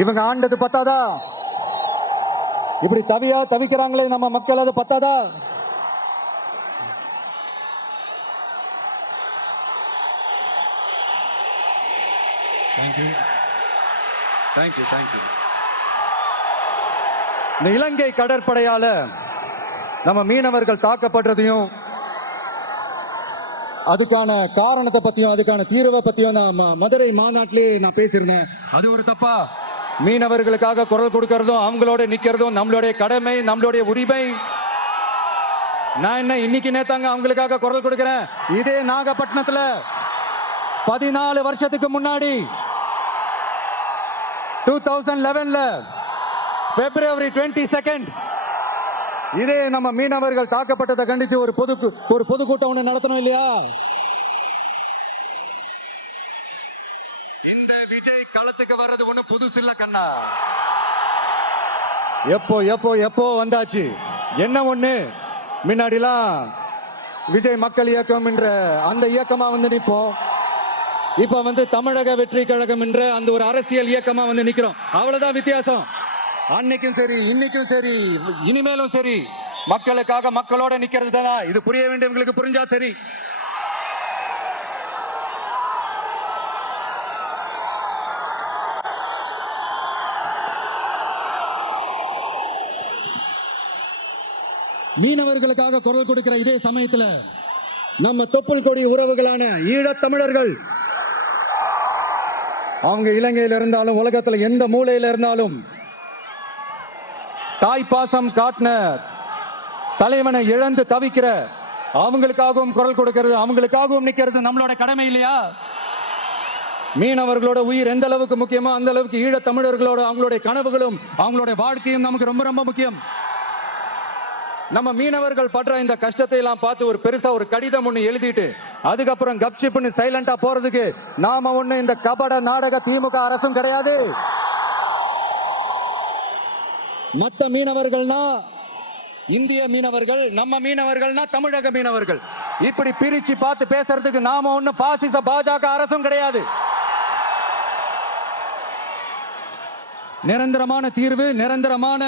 இவங்க ஆண்டது பத்தாதா? இப்படி தவிக்கிறாங்களே நம்ம மக்கள், அது பத்தாதா? இந்த இலங்கை கடற்படையால நம்ம மீனவர்கள் தாக்கப்படுறதையும் அதுக்கான காரணத்தை பத்தியும் அதுக்கான தீர்வை பத்தியும் நான் மதுரை மாநாட்டிலே நான் பேசியிருந்தேன். அது ஒரு தப்பா? மீனவர்களுக்காக குரல் கொடுக்கறதும் அவங்களோட நிக்கிறதும் நம்மளுடைய கடமை, நம்மளுடைய உரிமை. நான் என்ன இன்னைக்கு நேத்தாங்க அவங்களுக்காக குரல் கொடுக்கிறேன். இதே நாகப்பட்டினத்துல 14 வருஷத்துக்கு முன்னாடி 2011 February 22 இதே நம்ம மீனவர்கள் தாக்கப்பட்டதை கண்டிச்சு ஒரு பொதுக்கூட்டம் ஒண்ணு நடத்தணும் இல்லையா? இந்த விஜய் களத்துக்கு வர்றது ஒண்ணு புதுசு இல்ல கண்ணா. எப்போ வந்தாச்சு. என்ன ஒண்ணு, முன்னாடிலாம் விஜய் மக்கள் இயக்கம் என்ற அந்த இயக்கமா வந்து நிற்போம். இப்ப தமிழக வெற்றி கழகம் என்ற அந்த ஒரு அரசியல் இயக்கமா வந்து நிக்கிறோம். அவ்வளவுதான் வித்தியாசம். அன்னைக்கும் சரி, இன்னைக்கும் சரி, இனிமேலும் சரி, மக்களுக்காக மக்களோட நிக்கிறது தான். இது புரிய வேண்டியவங்களுக்கு புரிஞ்சா சரி. மீனவர்களுக்காக குரல் கொடுக்கிற இதே சமயத்துல நம்ம தொப்புள் கொடி உறவுகளான ஈழத் தமிழர்கள், அவங்க இலங்கையில இருந்தாலும் உலகத்துல எந்த மூலையில இருந்தாலும் தாய் பாசம் காட்டின தலைவனை இழந்து தவிக்கிற அவங்களுக்காகவும் குரல் கொடுக்கிறது, அவங்களுக்காகவும் நிக்கிறது நம்மளோட கடமை இல்லையா? மீனவர்களோட உயிர் எந்த அளவுக்கு முக்கியமோ அந்த அளவுக்கு ஈழத் தமிழர்களோட அவங்களுடைய கனவுகளும் அவங்களுடைய வாழ்க்கையும் நமக்கு ரொம்ப ரொம்ப முக்கியம். நம்ம மீனவர்கள் படுற இந்த கஷ்டத்தை எல்லாம் பார்த்து ஒரு பெருசா ஒரு கடிதம் ஒண்ணு எழுதிட்டு அதுக்கப்புறம் கப்சிப்னு சைலண்டா போறதுக்கு நாம ஒண்ணு இந்த கபட நாடக திமுக அரசும் கிடையாது. மற்ற மீனவர்கள்னா இந்திய மீனவர்கள், நம்ம மீனவர்கள்னா தமிழக மீனவர்கள், இப்படி பிரிச்சு பார்த்து பேசுறதுக்கு நாம ஒண்ணு பாசிச பாஜக அரசும் கிடையாது. நிரந்தரமான தீர்வு, நிரந்தரமான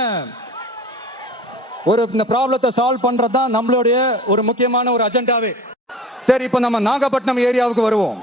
ஒரு இந்த ப்ராப்ளத்தை சால்வ் பண்றதுதான் நம்மளுடைய ஒரு முக்கியமான ஒரு அஜெண்டாவே. சரி, இப்ப நம்ம நாகப்பட்டினம் ஏரியாவுக்கு வருவோம்.